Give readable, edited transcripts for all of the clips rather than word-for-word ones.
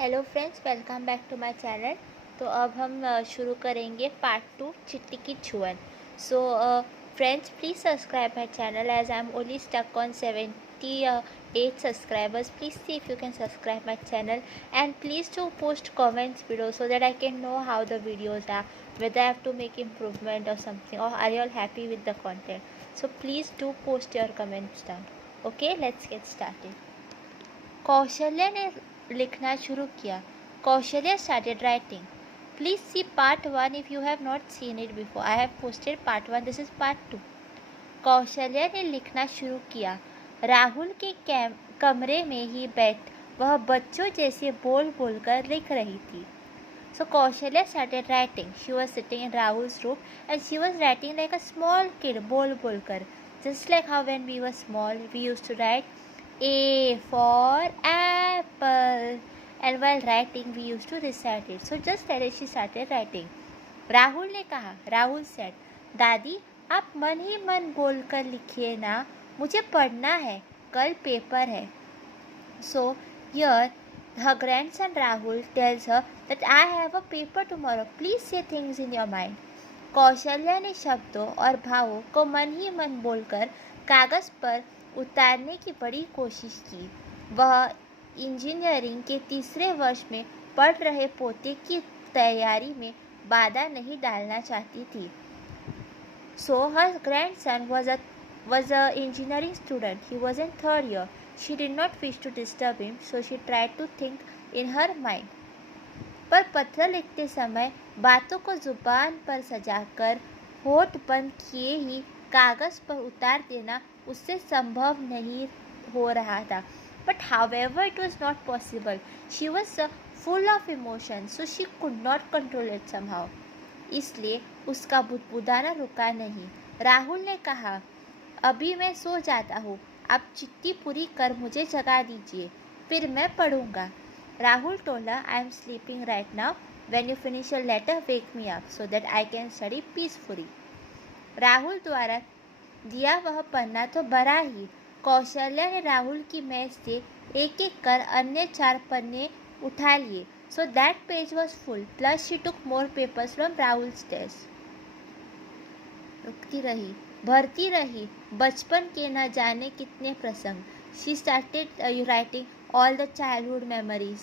Hello friends, welcome back to my channel. तो अब हम शुरू करेंगे पार्ट 2 चिट्टी की छुअन। So friends, please subscribe my channel as I am only stuck on 78 subscribers. Please see if you can subscribe my channel, and please do post comments below so that I can know how the videos are, whether I have to make improvement or something, or are you all happy with the content. So please do post your comments down. Okay, let's get started. Kaushalya ने लिखना शुरू किया. Kaushalya started writing. Please see part 1 if you have not seen it before. I have posted part 1. This is part 2. Kaushalya ने लिखना शुरू किया. राहुल के कमरे में ही बैठ वह बच्चों जैसे बोल बोलकर लिख रही थी. So Kaushalya started writing. She was sitting in Rahul's room and she was writing like a small kid, bol bolkar. Just like how when we were small, we used to write A for apple. And while writing, we used to recite it. So just that she started writing. Rahul ने कहा, Rahul said, दादी आप मन ही मन बोलकर लिखिए ना, मुझे पढ़ना है, कल पेपर है. So here her grandson Rahul tells her that I have a paper tomorrow. Please say things in your mind. Kaushalya ने शब्दों और भावों को मन ही मन बोलकर कागज पर उतारने की बड़ी कोशिश की. वह इंजीनियरिंग के तीसरे वर्ष में पढ़ रहे पोते की तैयारी में बाधा नहीं डालना चाहती थी. So her grandson was a engineering student. He was in third year. She did not wish to disturb him, so she tried to think in her mind. पर पत्र लिखते समय बातों को जुबान पर सजाकर होठ बंद किए ही कागज पर उतार देना उससे संभव नहीं हो रहा था. But however it was not possible. She was full of emotion, so she could not control it somehow. इसलिए उसका बुदबुदाना रुका नहीं. राहुल ने कहा, अभी मैं सो जाता हूँ, आप चिट्ठी पूरी कर मुझे जगा दीजिए, फिर मैं पढ़ूंगा. Rahul told her, I am sleeping right now. When you finish your letter, wake me up so that I can study peacefully. Rahul द्वारा दिया वह पन्ना तो भरा ही. कौशल्या ने राहुल की मेज से एक एक कर अन्य 4 पन्ने उठा लिए. So that page was full. Plus she took more papers from Rahul's desk. रुकती रही, भरती रही बचपन के न जाने कितने प्रसंग. She started writing all the childhood memories.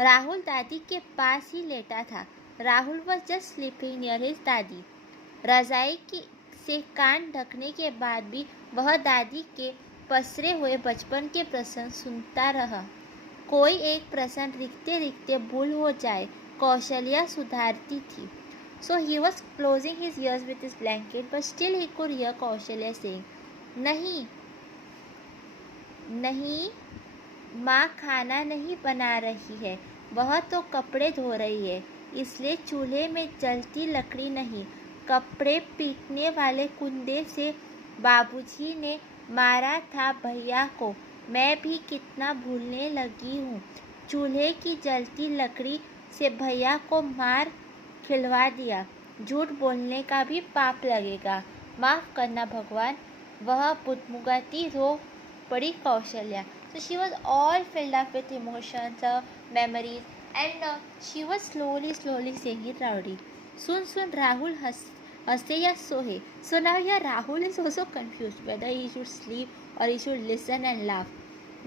Rahul दादी के पास ही लेटा था. Rahul was just sleeping near his दादी. रजाई से कान ढकने के बाद भी वह दादी के पसरे हुए बचपन के प्रसंग सुनता रहा. कोई एक प्रश्न लिखते लिखते भूल हो जाए, कौशल्या सुधारती थी. So he was closing his ears with his blanket, but still he could hear Kaushalya saying, नहीं, नहीं, माँ खाना नहीं बना रही है, वह तो कपड़े धो रही है, इसलिए चूल्हे में जलती लकड़ी नहीं. कपड़े पीटने वाले कुंदे से बाबूजी ने मारा था भैया को, मैं भी कितना भूलने लगी हूँ. चूल्हे की जलती लकड़ी से भैया को मार खिलवा दिया. झूठ बोलने का भी पाप लगेगा, माफ़ करना भगवान. वह बुदबुदाती रो पड़ी Kaushalya. So she was all filled up with emotions, memories, and she was slowly saying it loudly. सुन राहुल हंसे या सोहे. So now here Rahul is also confused whether he should sleep or he should listen and laugh.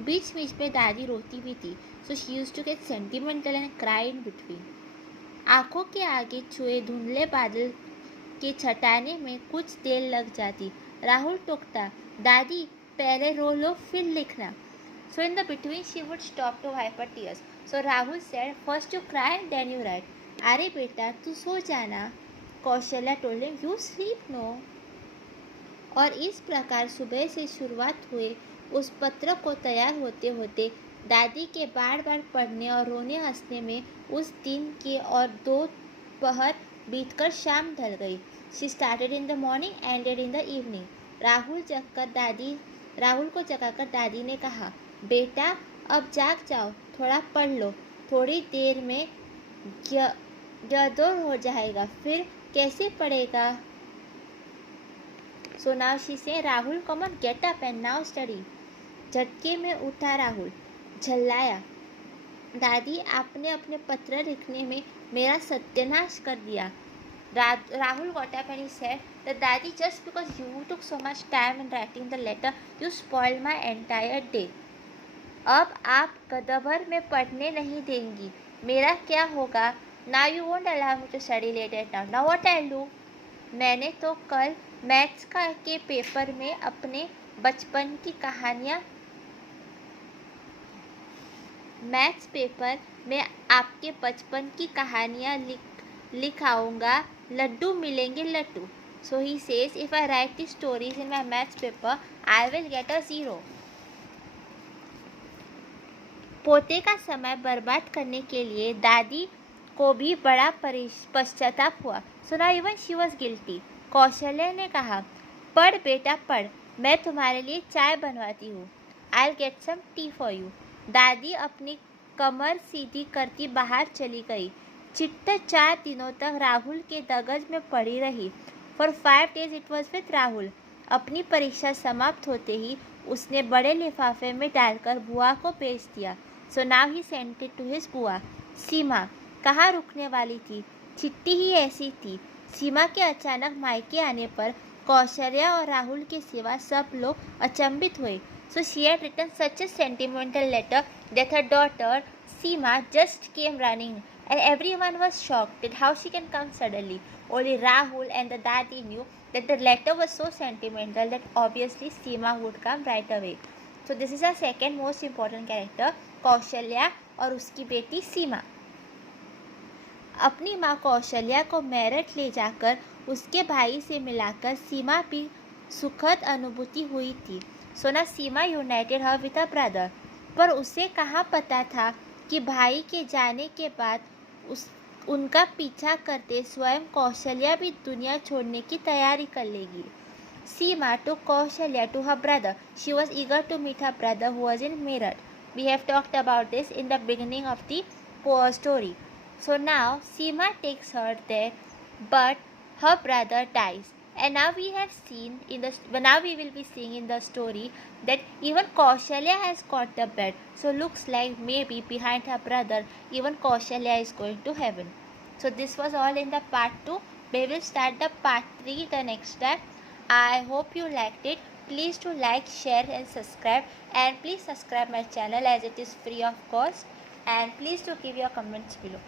बीच में दादी रोती भी थी. So she used to get sentimental and cry in between. आँखों के आगे छुए धुंधले बादल के छटाने में कुछ देर लग जाती. राहुल टोकता, दादी पहले रो लो फिर लिखना. So in the between she would stop to wipe her tears. So Rahul said, first you cry and then you write. अरे बेटा तू सो जाना. Kaushalya told him, you sleep no. और इस प्रकार सुबह से शुरुआत हुए उस पत्र को तैयार होते होते दादी के बार बार पढ़ने और रोने हंसने में उस दिन के और 2 पहर बीतकर शाम ढल गई. She started in the morning, ended in the evening. Rahul को जगाकर दादी ने कहा, बेटा अब जाग जाओ, थोड़ा पढ़ लो, थोड़ी देर में गदौर हो जाएगा, फिर कैसे पढ़ेगा. So now she said, Rahul, come on, get up and now study. झटके में उठा राहुल, झल्लाया, दादी, आपने अपने पत्र लिखने में मेरा सत्यानाश कर दिया. Rahul got up and he said that, Daddy, just because you took so much time in writing the letter, you spoiled my entire day. अब आप कदबर में पढ़ने नहीं देंगी. मेरा क्या होगा? Now you won't allow me to study late at night. Now what I'll do? मैंने तो कल मैथ्स के पेपर में अपने बचपन की कहानियाँ मैथ्स पेपर में आपके बचपन की कहानियाँ लिखाऊंगा. लड्डू मिलेंगे Laddu. So he says, if I write the stories in my maths paper, I will get a 0. पोते का समय बर्बाद करने के लिए दादी को भी बड़ा पश्चाताप हुआ. So now even she was guilty. Kaushalya ने कहा, पढ़ बेटा पढ़, मैं तुम्हारे लिए चाय बनवाती हूँ. I'll get some tea for you. दादी अपनी कमर सीधी करती बाहर चली गई. चिट्टा 4 दिनों तक राहुल के दगज में पड़ी रही. For 5 days it was with Rahul. अपनी परीक्षा समाप्त होते ही उसने बड़े लिफाफे में डालकर बुआ को भेज दिया. So now he sent it to his बुआ. सीमा कहाँ रुकने वाली थी? चिट्ठी ही ऐसी थी. सीमा के अचानक मायके आने पर कौशल्या और राहुल के सिवा सब लोग अचंभित हुए. So she had written such a sentimental letter that her daughter Seema just came running, and everyone was shocked at how she can come suddenly. Only Rahul and the daddy knew that the letter was so sentimental that obviously Seema would come right away. So this is our second most important character, Kaushalya और उसकी बेटी सीमा. अपनी माँ कौशल्या को मेरठ ले जाकर उसके भाई से मिलाकर सीमा भी सुखद अनुभूति हुई थी. So now Seema united her with her brother. पर उसे कहाँ पता था कि भाई के जाने के बाद उनका पीछा करते स्वयं कौशल्या भी दुनिया छोड़ने की तैयारी कर लेगी. Seema took Kaushalya to her brother. She was eager to meet her brother who was in Meerut. We have talked about this in the beginning of the story. So now Seema takes her there, but her brother dies. And now we will be seeing in the story that even Kaushalya has got the bed. So looks like maybe behind her brother, even Kaushalya is going to heaven. So this was all in the part 2. We will start the part 3 the next time. I hope you liked it. Please do like, share and subscribe, and please subscribe my channel as it is free of cost, and please do give your comments below.